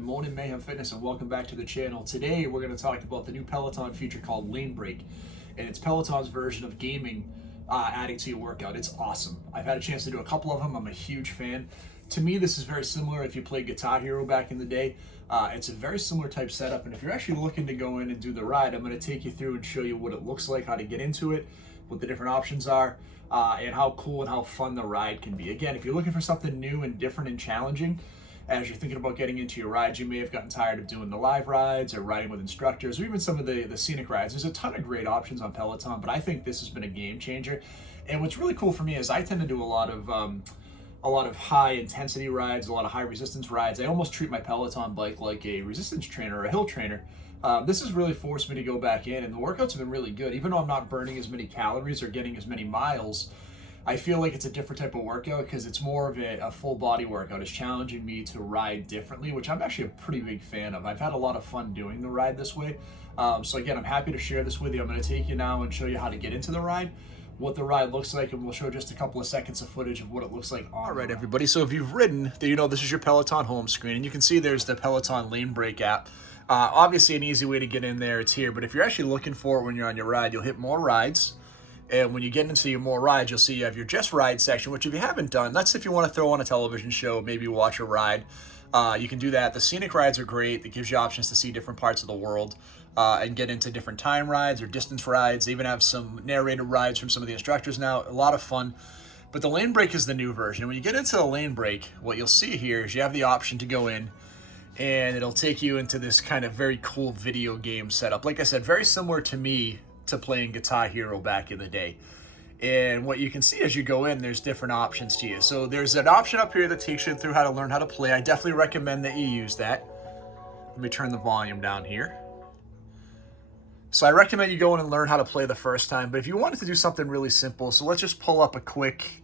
Good morning, Mayhem Fitness, and welcome back to the channel. Today, we're going to talk about the new Peloton feature called LaneBreak, and it's Peloton's version of gaming adding to your workout. It's awesome. I've had a chance to do a couple of them. I'm a huge fan. To me, this is very similar if you played Guitar Hero back in the day. It's a very similar type setup, and if you're actually looking to go in and do the ride, I'm going to take you through and show you what it looks like, how to get into it, what the different options are, and how cool and how fun the ride can be. Again, if you're looking for something new and different and challenging, as you're thinking about getting into your rides, you may have gotten tired of doing the live rides or riding with instructors or even some of the scenic rides. There's a ton of great options on Peloton, but I think this has been a game changer. And what's really cool for me is I tend to do a lot of high intensity rides, a lot of high resistance rides. I almost treat my Peloton bike like a resistance trainer or a hill trainer. This has really forced me to go back in, and the workouts have been really good. Even though I'm not burning as many calories or getting as many miles, I feel like it's a different type of workout because it's more of a full body workout. It's challenging me to ride differently, which I'm actually a pretty big fan of. I've had a lot of fun doing the ride this way. So again, I'm happy to share this with you. I'm going to take you now and show you how to get into the ride, what the ride looks like, and we'll show just a couple of seconds of footage of what it looks like on. All right, everybody. So if you've ridden, then you know this is your Peloton home screen, and you can see there's the Peloton LaneBreak app. Obviously, an easy way to get in there, it's here. But if you're actually looking for it when you're on your ride, you'll hit more rides. And when you get into your more rides, you'll see you have your just ride section, which if you haven't done, that's if you want to throw on a television show, maybe watch a ride. You can do that. The scenic rides are great. It gives you options to see different parts of the world and get into different time rides or distance rides. They even have some narrated rides from some of the instructors now. A lot of fun. But the LaneBreak is the new version. When you get into the LaneBreak, what you'll see here is you have the option to go in and it'll take you into this kind of very cool video game setup. Like I said, very similar to me to playing Guitar Hero back in the day. And what you can see as you go in, there's different options to you. So there's an option up here that takes you through how to learn how to play. I definitely recommend that you use that. Let me turn the volume down here. So I recommend you go in and learn how to play the first time. But if you wanted to do something really simple, so let's just pull up a quick,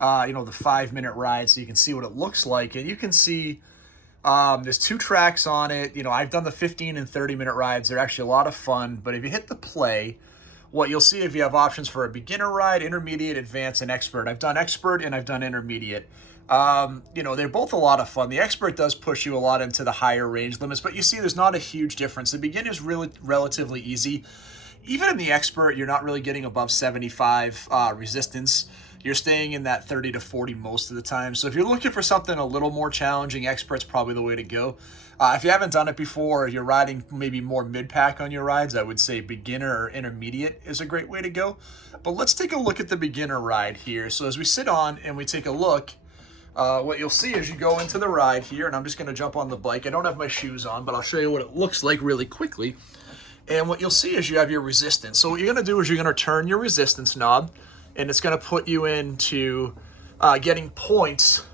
the 5-minute ride so you can see what it looks like. And you can see there's 2 tracks on it. I've done the 15 and 30-minute rides. They're actually a lot of fun. But if you hit the play, what you'll see if you have options for a beginner ride, intermediate, advanced, and expert. I've done expert and I've done intermediate. They're both a lot of fun. The expert does push you a lot into the higher range limits, but you see there's not a huge difference. The beginner is really relatively easy. Even in the expert, you're not really getting above 75 resistance. You're staying in that 30 to 40 most of the time. So if you're looking for something a little more challenging, expert's probably the way to go. If you haven't done it before, or you're riding maybe more mid-pack on your rides, I would say beginner or intermediate is a great way to go. But let's take a look at the beginner ride here. So as we sit on and we take a look, what you'll see as you go into the ride here, and I'm just going to jump on the bike. I don't have my shoes on, but I'll show you what it looks like really quickly. And what you'll see is you have your resistance. So what you're going to do is you're going to turn your resistance knob, and it's going to put you into getting points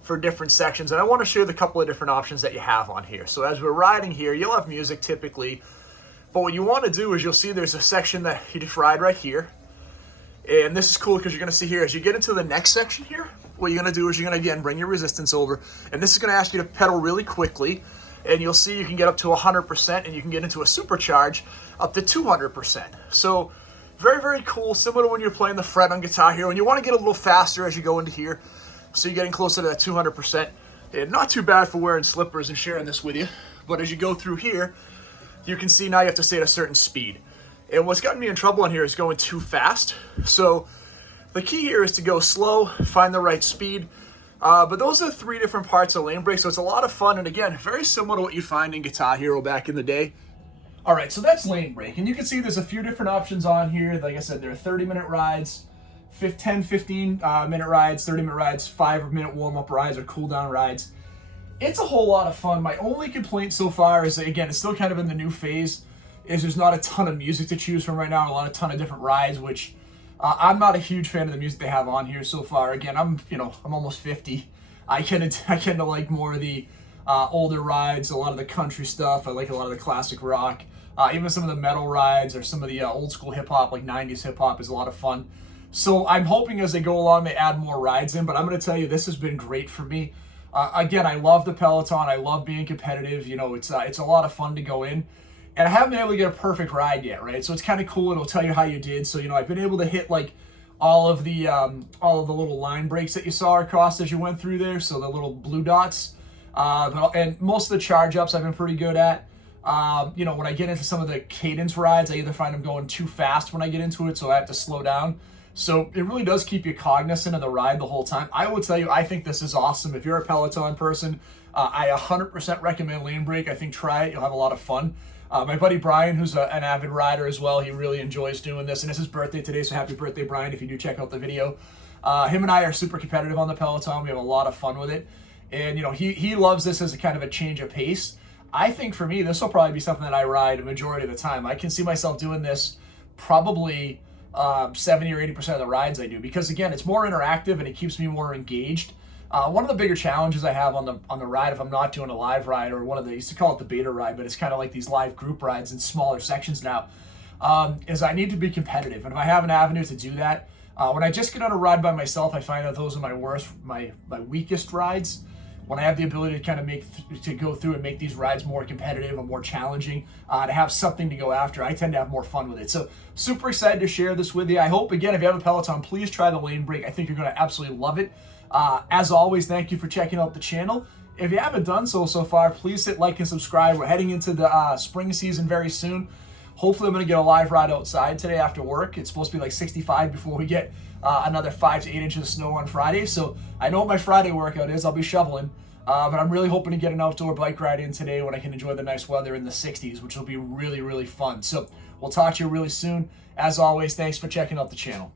for different sections. And I want to show you the couple of different options that you have on here. So as we're riding here, you'll have music typically, but what you want to do is you'll see there's a section that you just ride right here. And this is cool because you're going to see here, as you get into the next section here, what you're going to do is you're going to, again, bring your resistance over. And this is going to ask you to pedal really quickly. And you'll see you can get up to 100%, and you can get into a supercharge up to 200%. So very, very cool, similar to when you're playing the fret on Guitar Hero, and you want to get a little faster as you go into here, so you're getting closer to that 200%. And not too bad for wearing slippers and sharing this with you, but as you go through here, you can see now you have to stay at a certain speed. And what's gotten me in trouble on here is going too fast. So the key here is to go slow, find the right speed. But those are 3 different parts of LaneBreak, so it's a lot of fun, and again, very similar to what you'd find in Guitar Hero back in the day. All right, so that's LaneBreak, and you can see there's a few different options on here. Like I said, there are 30-minute rides, 10, 15-minute rides, 30-minute rides, 5-minute warm-up rides or cool-down rides. It's a whole lot of fun. My only complaint so far is, again, it's still kind of in the new phase, is there's not a ton of music to choose from right now, a ton of different rides, which I'm not a huge fan of the music they have on here so far. Again, I'm almost 50. I tend to like more of the older rides, a lot of the country stuff. I like a lot of the classic rock. Even some of the metal rides or some of the old school hip hop, like 90s hip hop, is a lot of fun. So I'm hoping as they go along, they add more rides in, but I'm going to tell you, this has been great for me. Again, I love the Peloton. I love being competitive. It's a lot of fun to go in. And I haven't been able to get a perfect ride yet, right? So it's kind of cool. It'll tell you how you did. So, I've been able to hit like all of the little line breaks that you saw across as you went through there. So the little blue dots. And most of the charge ups I've been pretty good at. When I get into some of the cadence rides, I either find I'm going too fast when I get into it, so I have to slow down. So it really does keep you cognizant of the ride the whole time. I will tell you, I think this is awesome. If you're a Peloton person, I 100% recommend LaneBreak. I think try it. You'll have a lot of fun. My buddy Brian, who's an avid rider as well, he really enjoys doing this. And it's his birthday today, so happy birthday, Brian, if you do check out the video. Him and I are super competitive on the Peloton. We have a lot of fun with it. And, he loves this as a kind of a change of pace. I think for me, this will probably be something that I ride a majority of the time. I can see myself doing this probably 70 or 80% of the rides I do, because again, it's more interactive and it keeps me more engaged. One of the bigger challenges I have on the ride, if I'm not doing a live ride, or they used to call it the beta ride, but it's kind of like these live group rides in smaller sections now, is I need to be competitive. And if I have an avenue to do that, when I just get on a ride by myself, I find that those are my weakest rides. When I have the ability to kind of go through and make these rides more competitive and more challenging, to have something to go after, I tend to have more fun with it. So super excited to share this with you. I hope, again, if you have a Peloton, please try the LaneBreak. I think you're going to absolutely love it. As always, thank you for checking out the channel. If you haven't done so far, please hit like and subscribe. We're heading into the spring season very soon. Hopefully I'm going to get a live ride outside today after work. It's supposed to be like 65 before we get another 5 to 8 inches of snow on Friday. So I know what my Friday workout is. I'll be shoveling. But I'm really hoping to get an outdoor bike ride in today when I can enjoy the nice weather in the 60s, which will be really, really fun. So we'll talk to you really soon. As always, thanks for checking out the channel.